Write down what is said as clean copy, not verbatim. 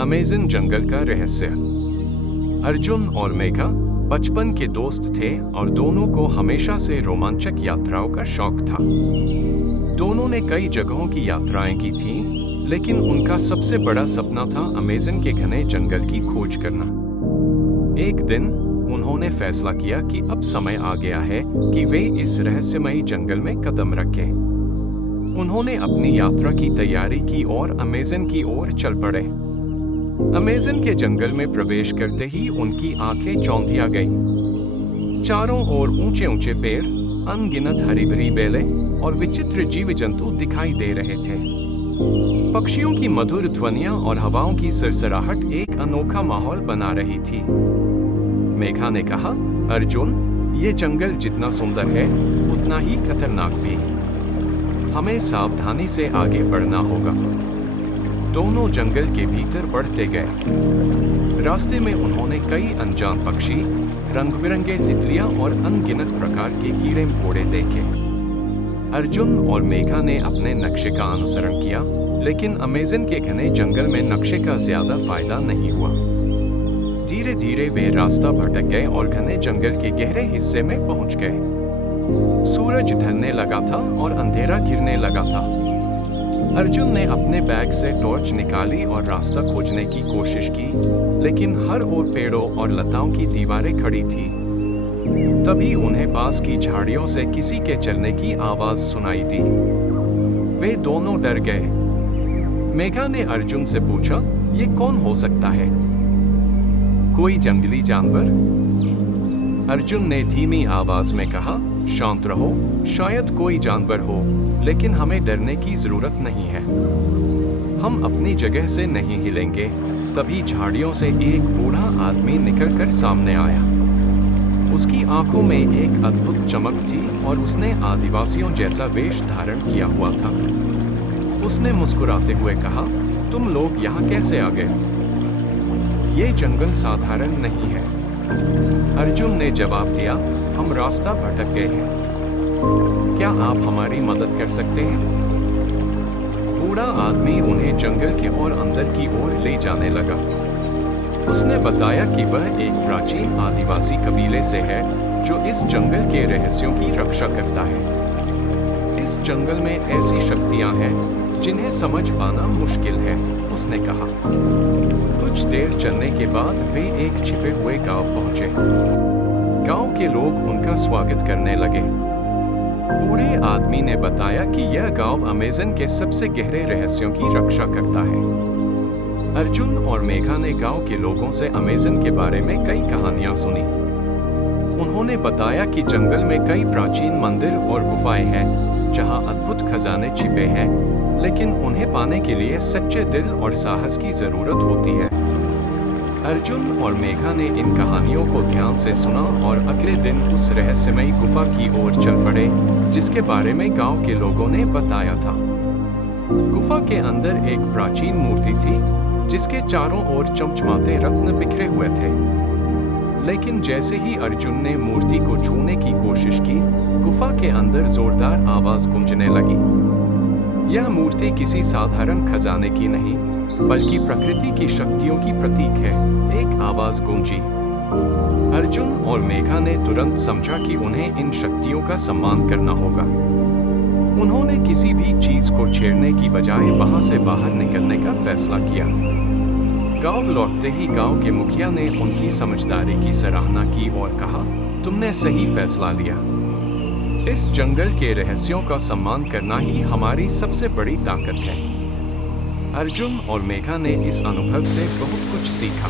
Amazon जंगल का रहस्य। अर्जुन और मेघा बचपन के दोस्त थे और दोनों को हमेशा से रोमांचक यात्राओं का शौक था। दोनों ने कई जगहों की यात्राएं की थीं, लेकिन उनका सबसे बड़ा सपना था अमेज़न के घने जंगल की खोज करना। एक दिन उन्होंने फैसला किया कि अब समय आ गया है कि वे इस रहस्यमयी जंगल में कदम रखें। उन्होंने अपनी यात्रा की तैयारी की और अमेज़न की ओर चल पड़े। अमेज़न के जंगल में प्रवेश करते ही उनकी आंखें चौंधिया गईं। चारों ओर ऊंचे ऊंचे पेड़, अनगिनत हरी भरी बेलें और विचित्र जीव जंतु दिखाई दे रहे थे। पक्षियों की मधुर ध्वनियां और हवाओं की सरसराहट एक अनोखा माहौल बना रही थी। मेघा ने कहा, अर्जुन, ये जंगल जितना सुंदर है उतना ही खतरनाक भी। हमें सावधानी से आगे बढ़ना होगा। दोनों जंगल के भीतर बढ़ते गए। रास्ते में उन्होंने कई अनजान पक्षी, रंग-बिरंगे तितलियां और अनगिनत प्रकार के कीड़े मकोड़े देखे। अर्जुन और मेघा ने अपने नक्शे का अनुसरण किया, लेकिन अमेज़न के घने जंगल में नक्शे का ज्यादा फायदा नहीं हुआ। धीरे धीरे वे रास्ता भटक गए और घने जंगल के गहरे हिस्से में पहुंच गए। सूरज ढलने लगा था और अंधेरा घिरने लगा था। अर्जुन ने अपने बैग से टॉर्च निकाली और रास्ता खोजने की कोशिश की, लेकिन हर ओर पेड़ों और लताओं की दीवारें खड़ी थी। तभी उन्हें पास की झाड़ियों से किसी के चलने की आवाज सुनाई दी। वे दोनों डर गए। मेघा ने अर्जुन से पूछा, ये कौन हो सकता है? कोई जंगली जानवर? अर्जुन ने धीमी आवाज में कहा, शांत रहो, शायद कोई जानवर हो, लेकिन हमें डरने की जरूरत नहीं है। हम अपनी जगह से नहीं हिलेंगे। तभी झाड़ियों से एक बूढ़ा आदमी निकलकर सामने आया। उसकी आंखों में एक अद्भुत चमक थी और उसने आदिवासियों जैसा वेश धारण किया हुआ था। उसने मुस्कुराते हुए कहा, तुम लोग यहाँ कैसे आ गए? ये जंगल साधारण नहीं है। अर्जुन ने जवाब दिया, हम रास्ता भटक गए हैं। क्या आप हमारी मदद कर सकते हैं? बूढ़ा आदमी उन्हें जंगल के और अंदर की ओर ले जाने लगा। उसने बताया कि वह एक प्राचीन आदिवासी कबीले से है जो इस जंगल के रहस्यों की रक्षा करता है। इस जंगल में ऐसी शक्तियां हैं जिन्हें समझ पाना मुश्किल है, उसने कहा। कुछ देर चलने के बाद वे एक छिपे हुए गांव पहुंचे। गांव के लोग उनका स्वागत करने लगे। बूढ़े आदमी ने बताया कि यह गांव अमेज़न के सबसे गहरे रहस्यों की रक्षा करता है। अर्जुन और मेघा ने गांव के लोगों से अमेज़न के बारे में कई कहानियां सुनी। उन्होंने बताया कि जंगल में कई प्राचीन मंदिर और गुफाएं हैं जहां अद्भुत खजाने छिपे हैं, लेकिन उन्हें पाने के लिए सच्चे दिल और साहस की जरूरत होती है। अर्जुन और मेघा ने इन कहानियों को ध्यान से सुना और अगले दिन उस रहस्यमयी गुफा की ओर चल पड़े जिसके बारे में गांव के लोगों ने बताया था। गुफा के अंदर एक प्राचीन मूर्ति थी जिसके चारों ओर चमचमाते रत्न बिखरे हुए थे। लेकिन जैसे ही अर्जुन ने मूर्ति को छूने की कोशिश की, गुफा के अंदर जोरदार आवाज गूंजने लगी। यह मूर्ति किसी साधारण खजाने की नहीं, बल्कि प्रकृति की शक्तियों की प्रतीक है, एक आवाज गूंजी। अर्जुन और मेघा ने तुरंत समझा कि उन्हें इन शक्तियों का सम्मान करना होगा। उन्होंने किसी भी चीज को छेड़ने की बजाय वहां से बाहर निकलने का फैसला किया। गांव लौटते ही गांव के मुखिया ने उनकी समझदारी की सराहना की और कहा, तुमने सही फैसला लिया। इस जंगल के रहस्यों का सम्मान करना ही हमारी सबसे बड़ी ताकत है। अर्जुन और मेघा ने इस अनुभव से बहुत कुछ सीखा।